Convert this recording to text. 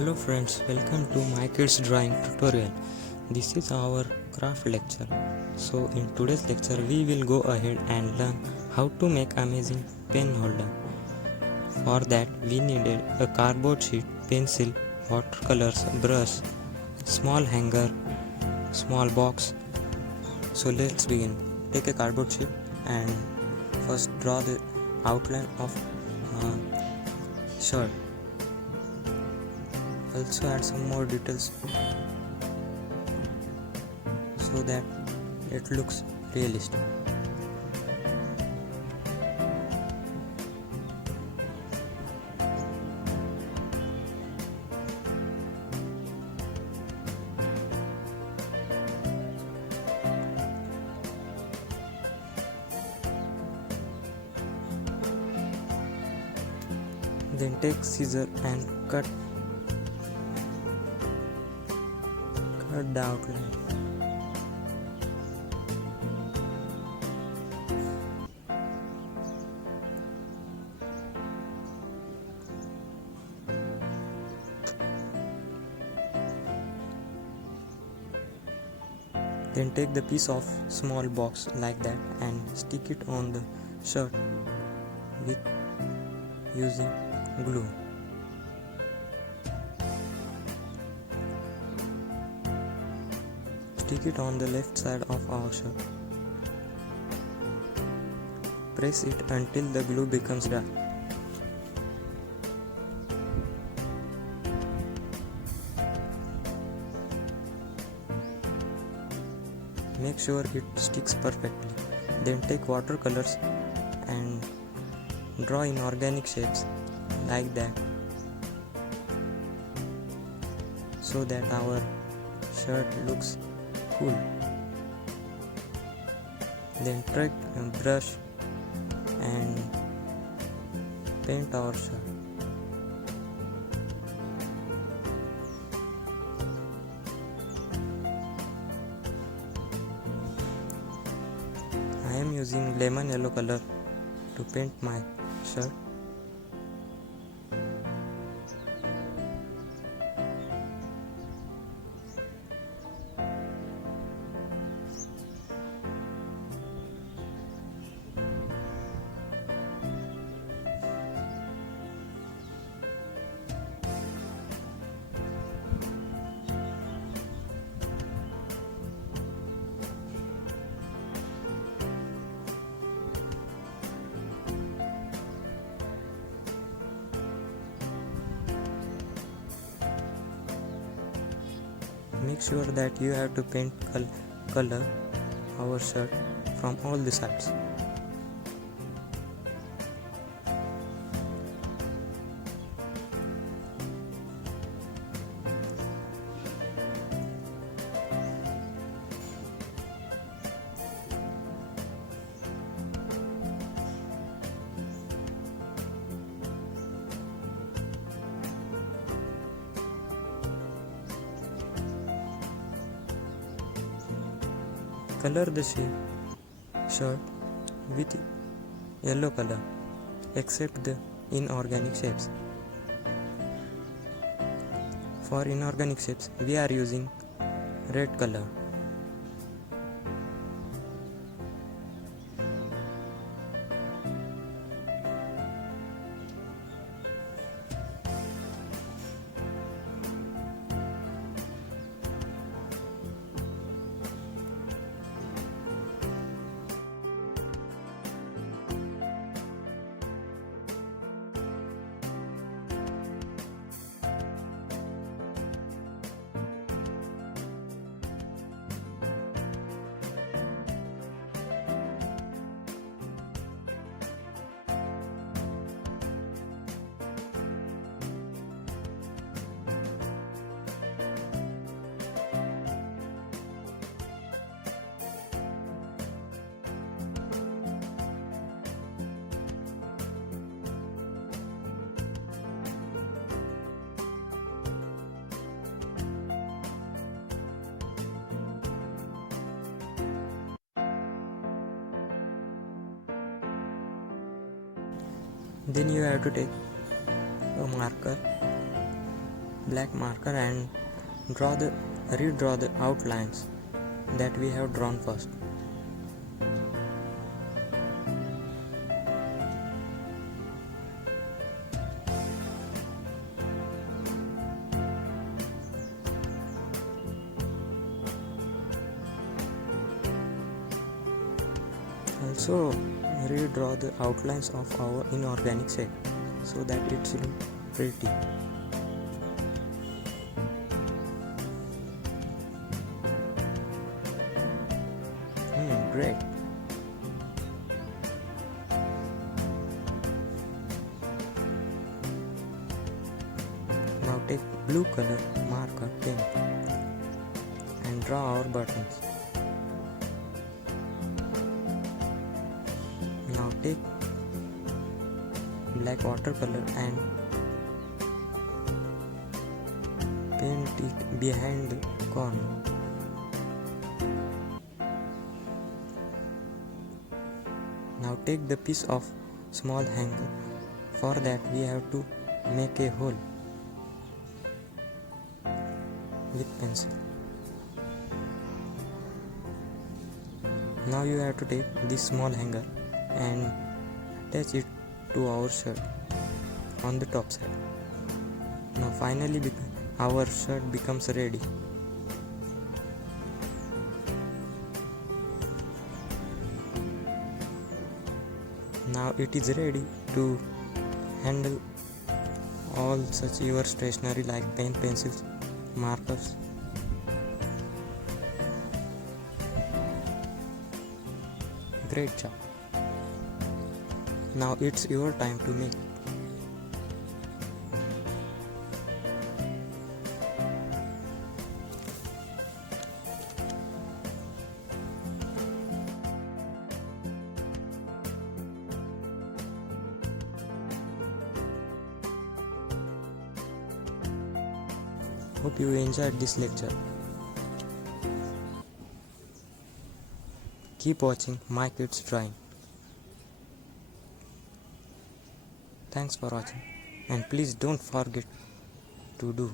Hello friends, welcome to my kids drawing tutorial. This is our craft lecture. So in today's lecture we will go ahead and learn how to make amazing pen holder. For that we needed a cardboard sheet, pencil, watercolors, brush, small hanger, small box. So let's begin. Take a cardboard sheet and first draw the outline of shirt. Also add some more details so that it looks realistic. Then take scissors and cut the outline. Then take the piece of small box like that and stick it on the shirt with using glue. Stick it on the left side of our shirt. Press it until the glue becomes dry. Make sure it sticks perfectly. Then take watercolors and draw in organic shapes like that so that our shirt looks cool. Then take a brush and paint our shirt. I am using lemon yellow color to paint my shirt. Make sure that you have to paint color our shirt from all the sides. Color the shirt with yellow color except the inorganic shapes. For inorganic shapes we are using red color. Then you have to take a marker, black marker and redraw the outlines that we have drawn first. Also redraw the outlines of our inorganic set so that it looks pretty. Great. Now take blue color marker pen and draw our buttons. Now take black watercolor and paint it behind the corner. Now take the piece of small hanger. For that we have to make a hole with pencil. Now you have to take this small hanger and attach it to our shirt on the top side. Now finally our shirt becomes ready. Now it is ready to handle all such your stationery like pen, pencils, markers. Great job. Now it's your time to make. Hope you enjoyed this lecture. Keep watching My Kids Drawing. Thanks for watching, and please don't forget to do